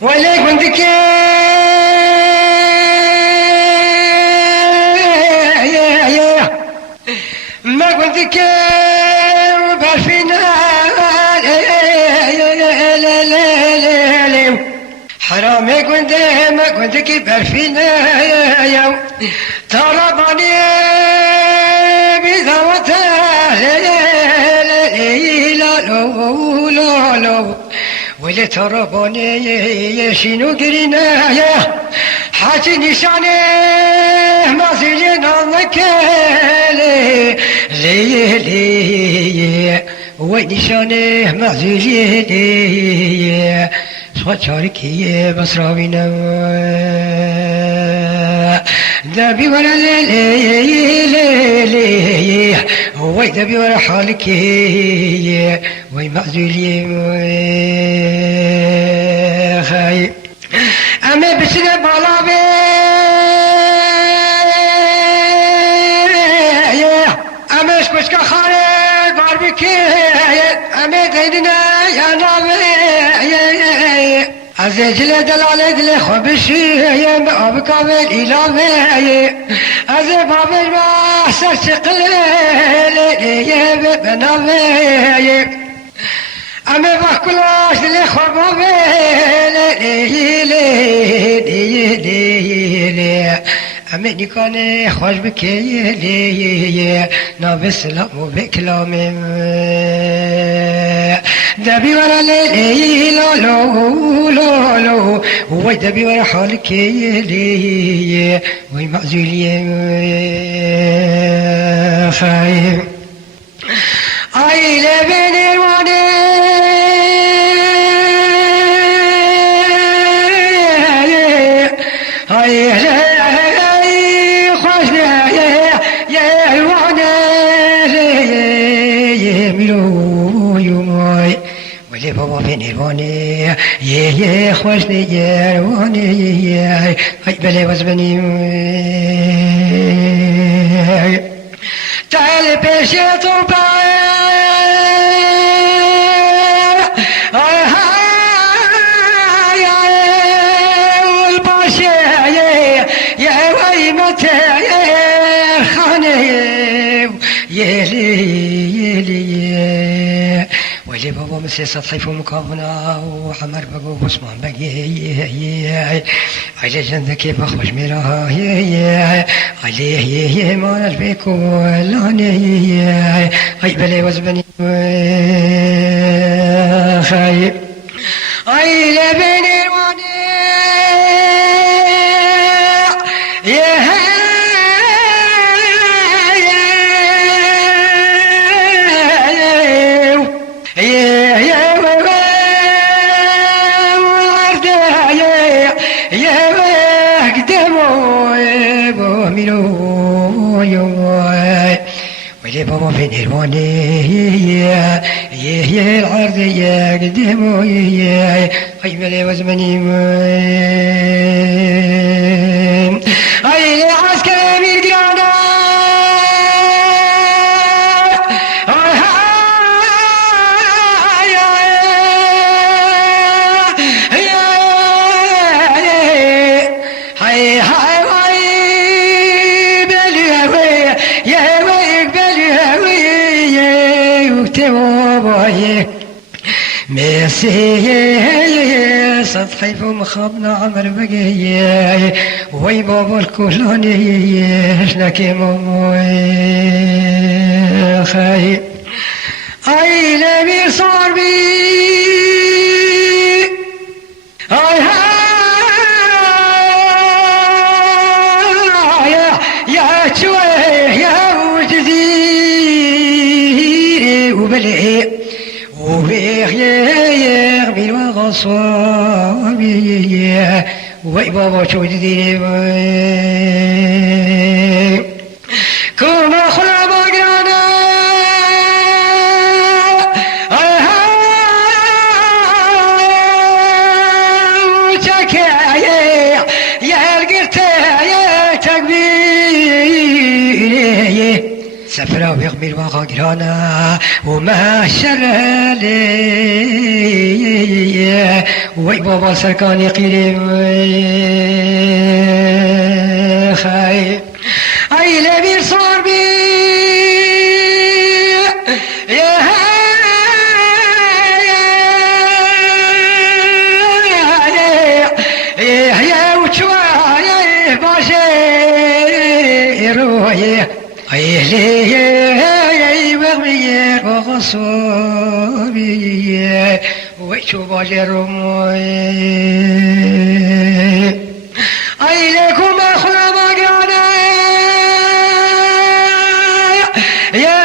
ولا كنتك ما كنتك بعرفينا حرامي كنت ما كنتك بعرفينا طلبني بذوتها لا لا ولا تربوني شنو قرينا حاجي نشاني ما زينا مكالي لي ونشاني ما زينا صوت شاركي بصراوينا دبي ولا لي وي دبي ولا حالك وي معزولي خاي أما بسنا بلابي أما اسكوشكا خالد باربيكي أما ديننا يا نابي أزجل دلالة دل خبشي ما أبقى بالإلهي أزبابل ما سرشقل لي بنابي أما بكلاش دل خبابل لي أما نكاني خوش بكي لي نابي سلام وبكلامي دبي ورا لي لا لا لا وي دبي ورا حالك لي وي معزولي خايف اي لبني واني اي خوش يا وانا ملو يومي ولي بابا فين الواني يا خوشني يا رواني هاي بلي وزبني تعالي بيشي طوبا والباشي يا ويمتي يا خاني يا لي ويلي بابا مسي سطحي فو مكافنا وحمر بابا واسمان بقي علي جندك بخوش ميرا عليه ما نجبك ولاني هاي بلي وزبني خايب اي لبني الواني ولي بابا فين الواني يا العرض يا قدمو يا ملي وزمني اي العسكر بالقرانا ميسي سطحي فمخبنا عمر بقي وي بابا الكلاني شنكي موي خاي اي لبي صار بي اي يا شوي يا وجزيري وبلي وبيخير بالوغصابي وي بابا شو جديد كما خلا بقرانا يا القرت يا تكبير سفرة ويغمي الواقع قرانا وما شر لي وي بابا سركاني قيري خاي اي لبير صار بي يا يا وشواي باشي روحي اي لي وغمي وغصوبي وشو باشي روحي اي لكم اخوة مقانا يا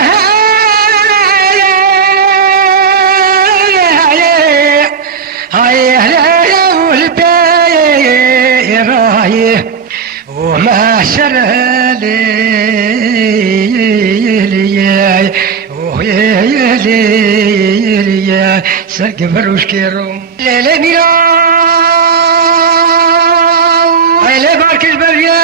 وما شر لي ويا سرق بروش كيرو ليلة ميرا عيلة باركش بريا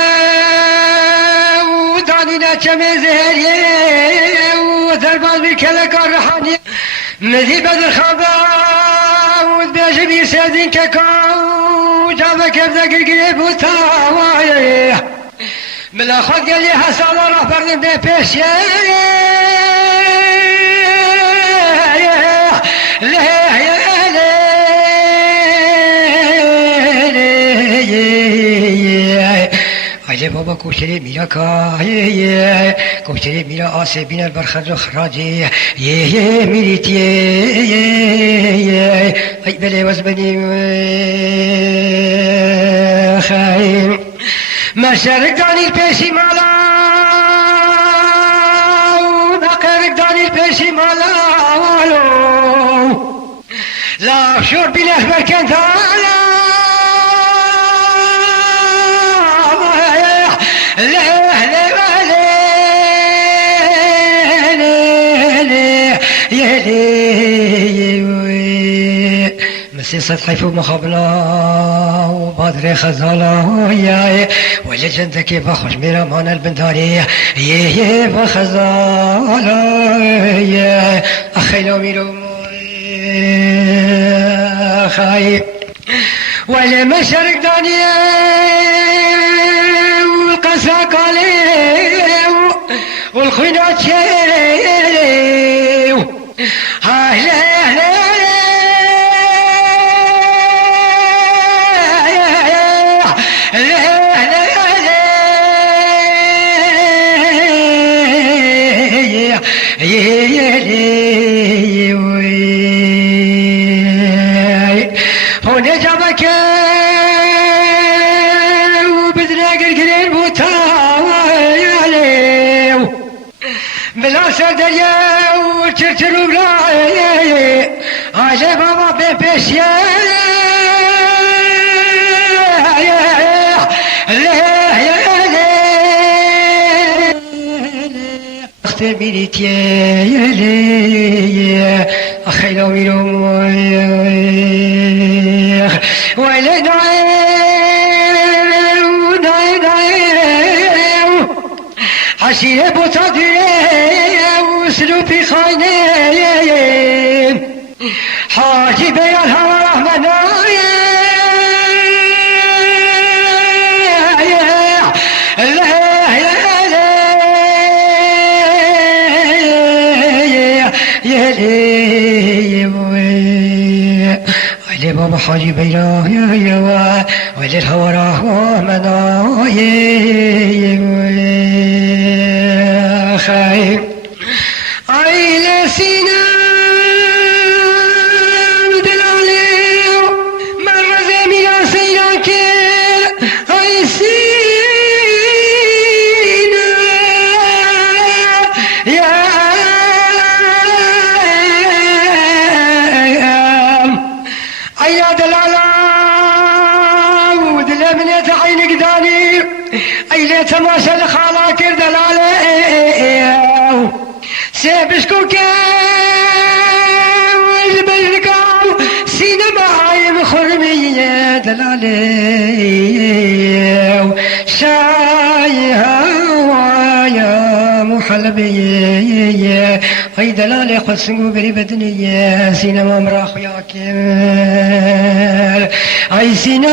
ودانينا تشميزهريا ودربان بالكلك الرحاني مذيبة الخضا ودباش بيسادين كاكاو جابك ابدا قرقريب وتاواي من الاخوات قال لي حسن راح بردن بي بيش عجب بابا کوشری میرا کای کوشری میرا آسه بین البرخد و خراجی یه میریت یه ای بله وزبنی خایم مشارک دانی پیشی مالا نقرک دانی پیشی مالا لا شور بله برکن تالا مسي سطحي فوق مخبلا وبادري خزالة يا ولا جندك بخش ميرا مانا البنداري يا بخزالة يا أخي لو ميرو خاي ولا مشارك داني والقساق عليه والخينات شيء هاي هنا جابك وبدنا قرقرين بوتاوي بلا سردية وترتر وبلاي علي بابا بيبيشيا اختبرت يا لي اخي لو ميلو ولا نايم حشيه بوتادي وسلوبي خاينين حاجي بين الهوى رحمة علي بابا حاجي بيراه يا وجه الهوى رحمة خايف عيلة سينا ودلالي مرة زميلة سينا كير عي سينا يا عيلة دلالة ودلمنة عينك داني عيلة تماشى لخالا كير دلالة سيبشكو والبرقاو سينما عايم خرمية دلالي شايها ويا محلبية أي دلالي قد سنقو بريبة دنيا سينا مامراخ يا كمال أي سينا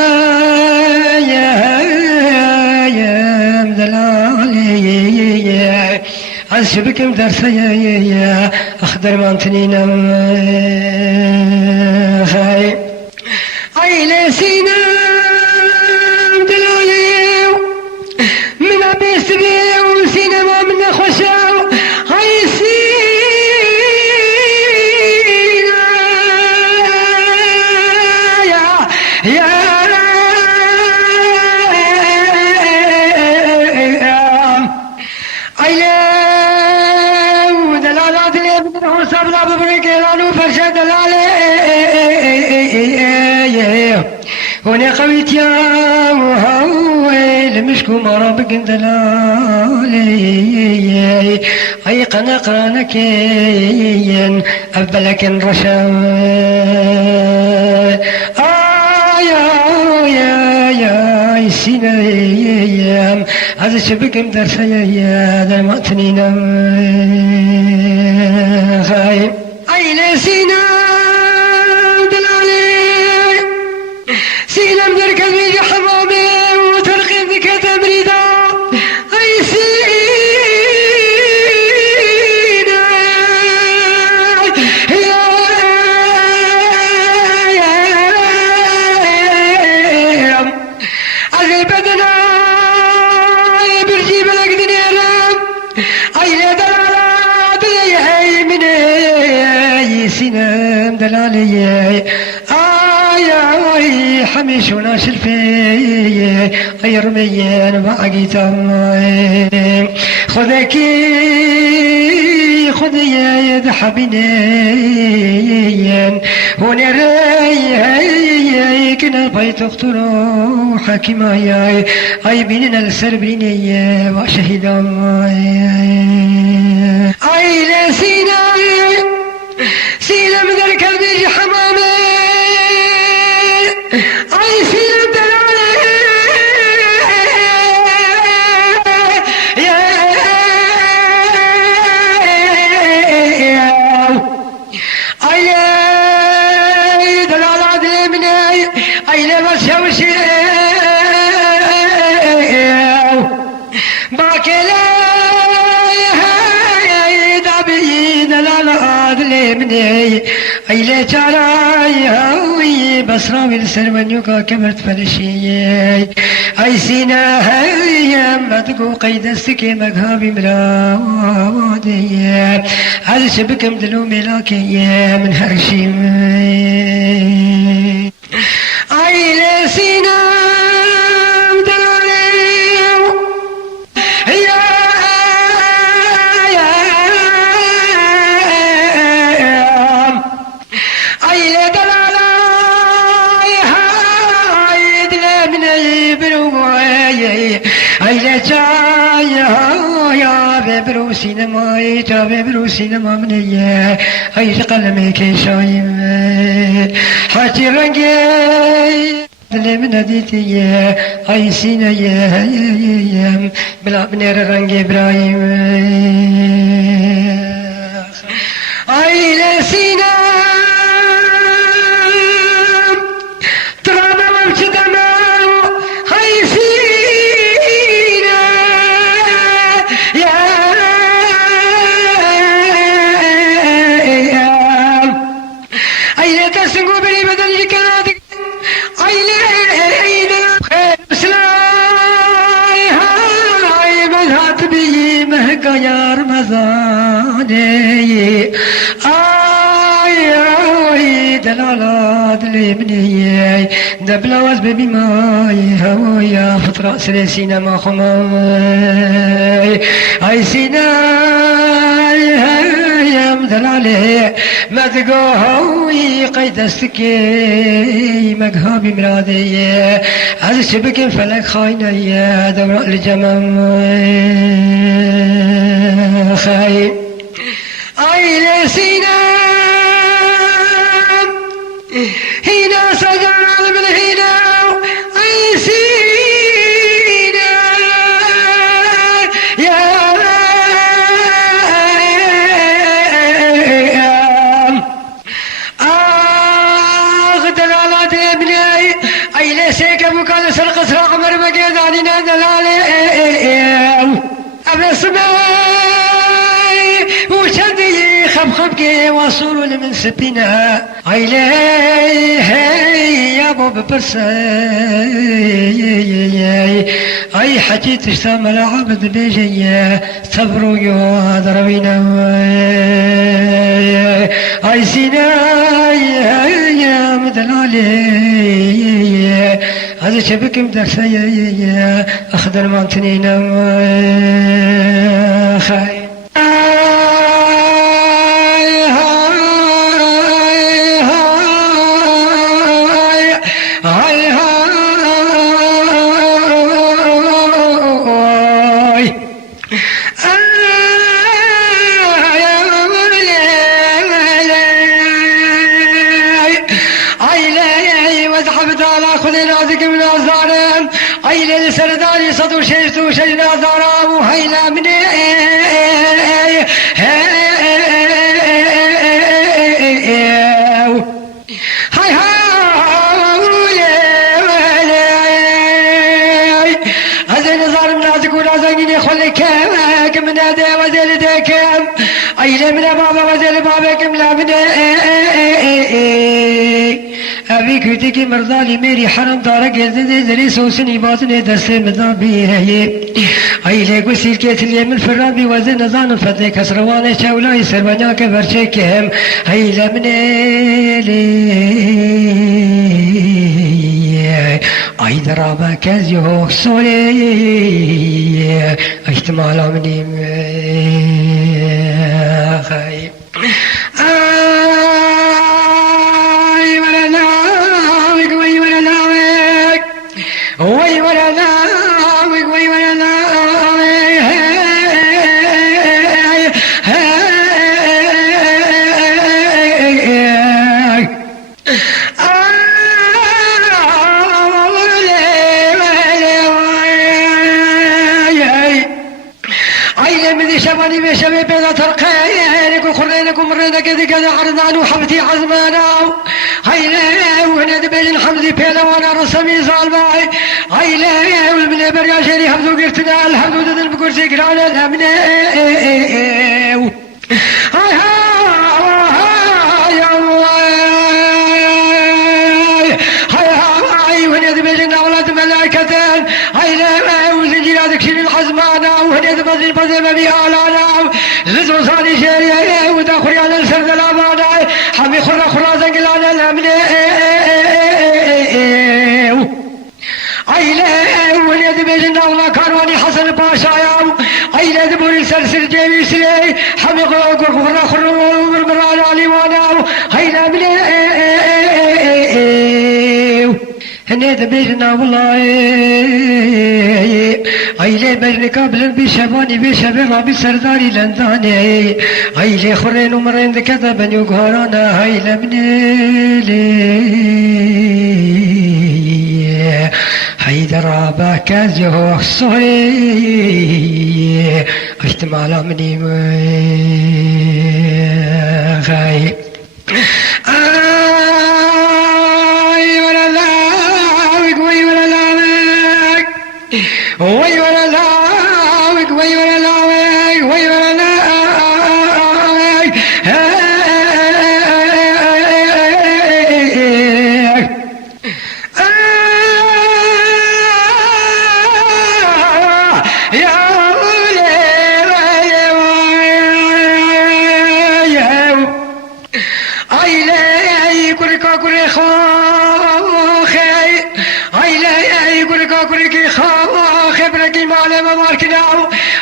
يا مدلالي عالشبك مدرسة يا أخضر مانتنينا خاي أي لسينا مدلالي من أبي سبي وسينا ما من خشاو أي سينا يا هنا قويت يا وهويل مشكو مرابق دلالي أي قنقرانك أبلك رشاو يا سينا هذا شبك مدرسة يا ذا المعتنين خايب أي سينا سينا مدرك بيجي حمامي وترقي ذيك تمريدا أي سينا أزي بدنا برجي بلق دنيا أي دلالات يا من أي سينا دلالي حميش وناشر فيه أي رميان بعقيتم خذ يا يد حبينين ونري كنا بيت اخترو حكيما يا أي بيننا السربيني وشهدام أي لسينا سينا من ذلك البيج حمامي أي سينا دلالي أي دلالات مني أي لبس يوشي باكلا دابي دلالات مني أي لا تراي هوي بصرا بالسلمان يوكا كبرت فلشي أي سينا هيا ما تقو قيد السكي مقهابي مراودي هذا شبك مدلو ملاكي من هرشي أي لا سينا ببرو سينما ببرو سينما مني أي قلمي كي شايم حاجي رنجي دلي من هديتي أي سينا يا بلا بنير رنجي إبراهيم أي لسينا يا رمضاني آي دلالات لابني دبلوز ببي ماي هويا فطرة سلسينا ما خماي أي سيناي يا مدلالي ما تقوي قيد السكي مقهابي مرادي هذا شبك فلك خاينة يا دورة الجمام خاي أي لسينا هنا سجال من هنا أي سينا يا كم كان سرق سرع عمر بقيداني ندلالي أبي صباي وشدي خبخبكي وصول من سبينا عيلي يا ابو ببرسي اي حجيت اشتمل عبد بيجي صبروا يا ضربينا اي سيناي يا مدلالي هذا شبك مدرسي اخذ المانتنين خاي عيلة سرداني صدو شيستو شجنا زارام وهيلا من هاي هذا نظار الناس يقول عزيني خليك من هذا وزيل ديكم عيلة من بابا وزيل بابكم لا من أبي كتك مرضالي ميري حرم دارك يزدري سوسني باطني دسي مذابي هي عيلة قسيل كيت اليمن فرابي وزن نظان فتك كسرواني شولاي سربانيا كبرشكهم عيلة من عيد رابا كازيو سوري احتمال مني خايب وي ولا ناوي وي ولا ناوي عيلة من شباني بشبي بيضة ترقينك وخرينك ومرينك كذا عرضان وحبتي عزمانا عيلة وهنا دبيجن حمزي بيلا وانا رسمي صالباي عيلة والبني بريا شيري حمزو قرتنا الحمدو ددن بكرسي كرانا الامن هاي هاي وهنا دبيجن اولاد ملاكتين عيلة وزنجيرا دكشين الحزمانا وهنا دبزين بزيما بيالانا زدو صاني شيري وداخل على السرد الامانا حمي خرا زنقلانا الامن عيلة وليد بيجنا والله كانواني حسن باشا ياو عيلة بوري سلسل جيبي سلي حمي خرا مرمران علي واناو عيلة من هنيد بيجنا والله عيلة بيجنا قابل بشباني بشبه بسرداري لنداني عيلة خرين ومرين كذا بنيو غارانا عيلة من حيدر باكازيو صوري احتمال مني غايب اي ولا لا وي ولا لا وي ولا لا وي ولا لا وي ولا لا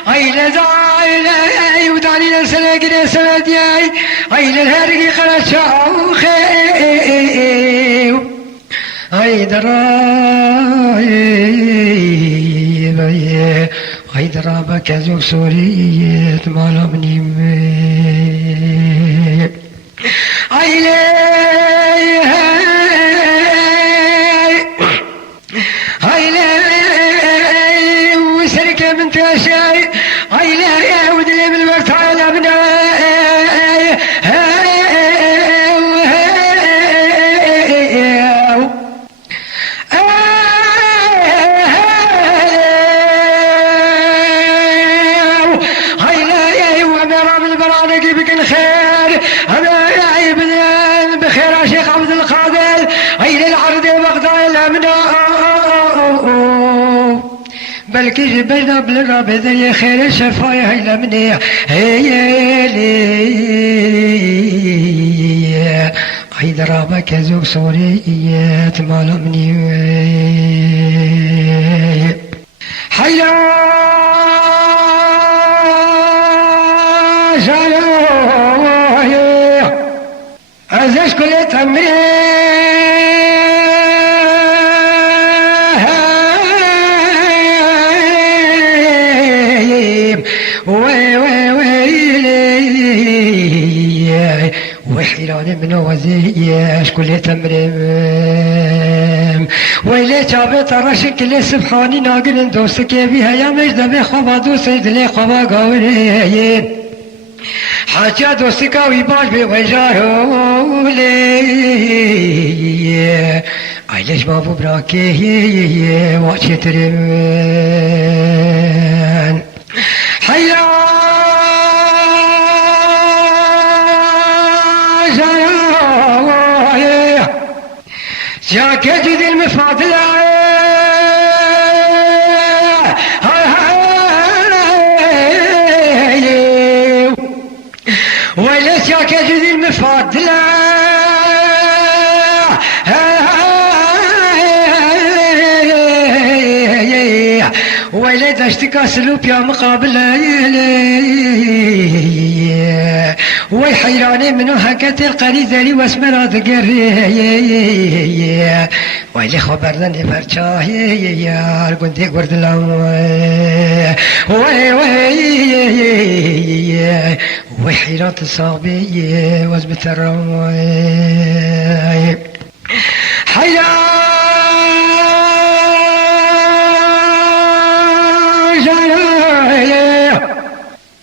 عيلة زايلة وداني لسنة كده سنة دياي عيلة الهرقي خلت شاوخي عيدرا بكازو سورية مالا مني عيلة شيء عيلة ودلي بالوقت على ابناء بلكي جبنا بالرابط يا خير الشفايا هيلا مني هي لي عيد رابك زوج صوريات مالمني حيا جايا عزيز كل تمرين وحيران من وزيش كل تمرم ويلي تابت رشك لي سبحاني ناقل دوسك بها يا مجد بخبا دوسيد لي خبا قورين حاجة دوسك ويباش بوجارو لي عيلش ما ببراكي واتش ترمن حيران جاك جديد المفاضلة وليس جاك جديد المفاضلة وليد اشتكى سلوب يا مقابلة وي حيراني منو هكت القريزة لي واسمرات قري ويلي خبرني فرشاه يا كنت قرد لهم وي حيرات صعبي وازبت الرواي حيران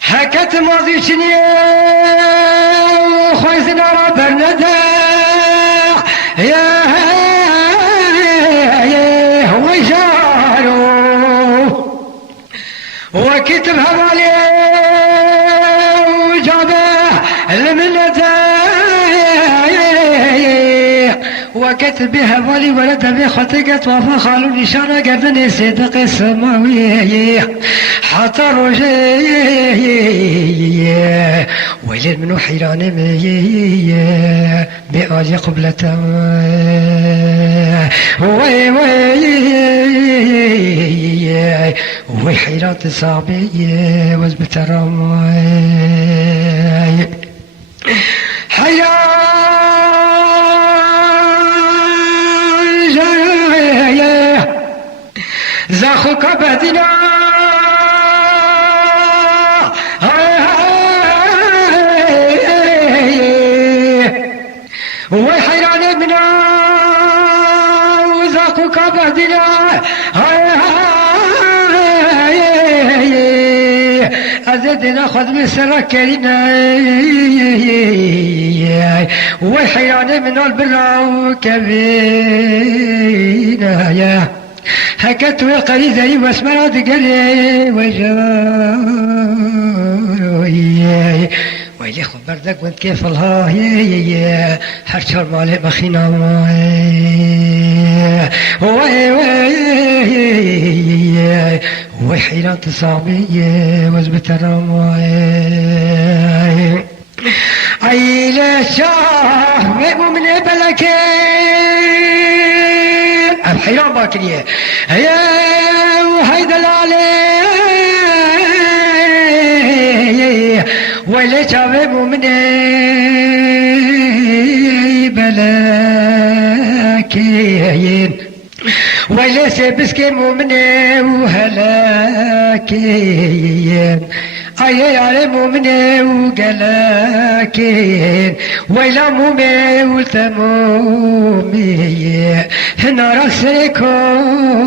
هكت ماضي شنيه خويزنا ربنا يا هو جارو وكتب هوالي وجابه المنة وكتب هوالي ولد بخطيقة وفا خالو نشانة قردني صدق السماوي حتى رجي ويلي منو حيراني بآلي قبلته وي حيرات صعبي وزبت الرمي حيران زاخوك بدنا وي حيران منا وزاخوك بدنا أزدنا خذ من سرك كرينا وي حيران منا البرا وكبينا يا هكت وقريزي واسمرات قلي وجاروي ويلي خبر ذاك وانت كيف الله حرشر مالي مخينا وي حيران تصابي وزبت الرماي عيلة شاه مؤمن بلكين حيران باكريه يا وهيدا العلي ويلي شاب مؤمني بلكين ويلي سبسكي مؤمني وهلاكين اي على مؤمني وقلاكين ويلا مومي والتمومي هنا راسكومي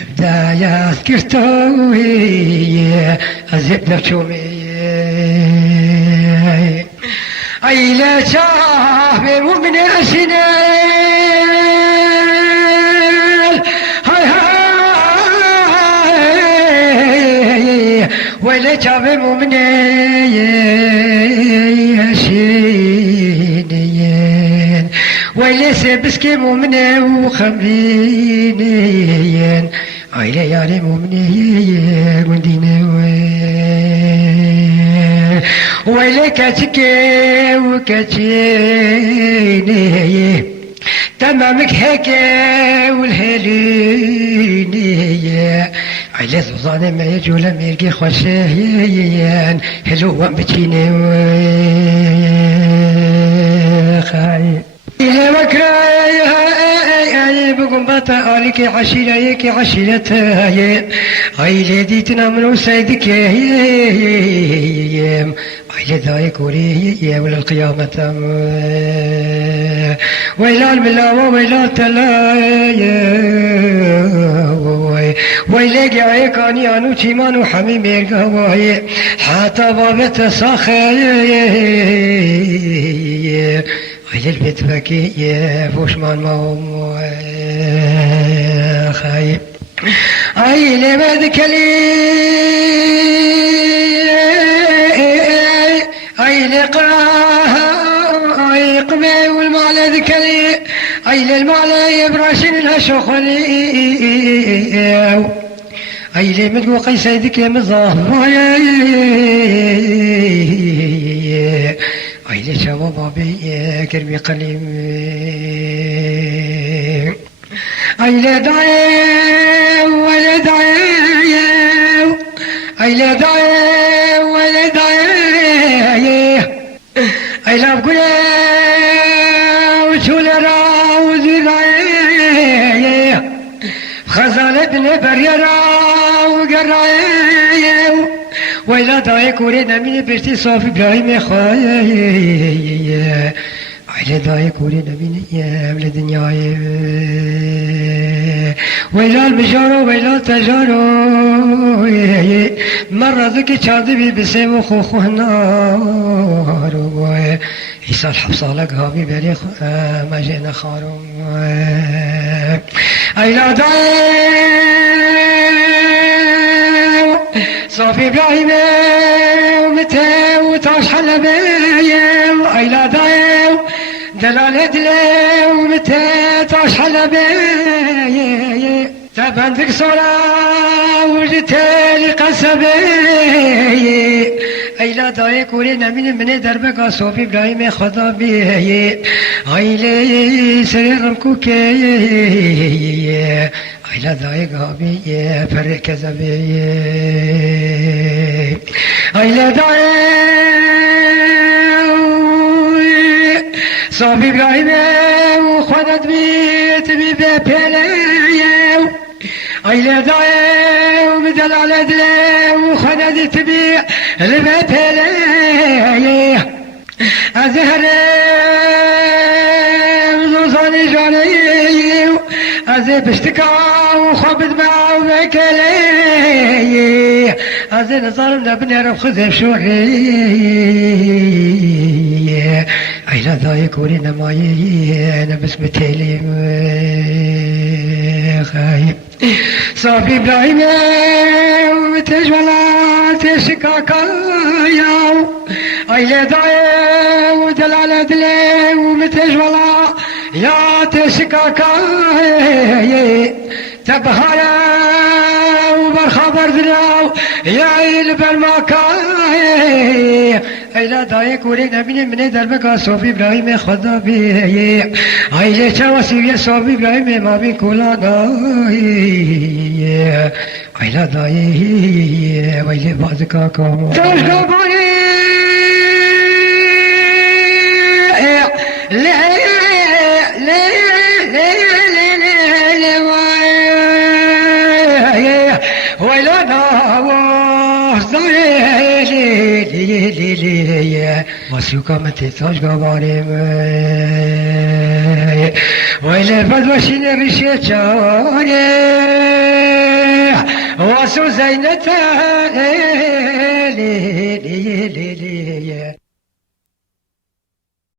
مبدايا سكرتوي ازيد نفشومي اي لا شاهي مؤمني اشنال هاي هاي ويلي شاهي مؤمني اشنين ويلي بسكي مؤمنة وخمرينين عيلة ياري مؤمنة قندينة ويلي كاتشكي وكاتشيني تمامك هيكي والهليني عيلة زوزاني ما يجول ميرقي خوشيين هلوان بتشيني خاي إلي وكراي بقوم باتا آلك عشيريك عشيرتاي عيلة ديتنا منو سيدك عيلة داي كوري ولا القيامة ويلا الملا ويلا التلاي ويلي عيكاني أنو تيمانو حمي ميرقاوي حتى بابت صاخي عيل البيت بكي فوشمان ما هو خايب عيل مذكلي عيل قمي والمال ذكلي عيل المال يبراشن لها شغلي عيل مدقو قيس يدك يا مظاهر عيلة شباب بي كربي قليم عيلة دعي ولا دعي عيلة دعي ولا دعي عيلة بقولي وشول راوز دعي خزانة بن بريرا وقرعي ويلا داي كورينا من بشتي صافي برايم خاي عيلة داي كورينا من يام لدنياي ويلا المجارو ويلا تجارو مرة ذكي شاذبي بسيم وخوخو نار عيسى الحبصة لك هابي بريخ ما جينا خارو عيلة داي صافي ابراهيم ومتى وطاش حلبي عيلا دايو دلالة دلي ومتى طاش حلبي تبندك صورة وجتالي قصبي عيلا داي كورينا من دربك صافي ابراهيم خدا بي عيلي سرير كوكي عيلا داي قابي فرق كذبي عيلا داي صافي ابراهيم وخدت بيت بيبيلي عيلا داي ومدل على دلي وخدت تبيع لبيبيلي أزهري وزوزاني جاني أزي بشتكا وخبط معه وبكلي أزي نظر نبني رب خذ بشوري عيلا ذايك ورينا ماي أنا بس بتهلي خايب صافي إبراهيم وتجولا تشكا كايا عيلا ذاي ودلالة دلي ومتجولا يا تشكا كاي تبهايا وبرخبر دراو يا عيل بالمكاي عيلا دايك ورينا من دربك صوفي ابراهيم خدا بي عيلة شواسي صوفي ابراهيم ما بي كولا داي عيلا داي ويلي بازكا كامو تشكا باني وسوكا متي تاج قباريم ويلي بدوشين ريشي تشاني وسو زينتا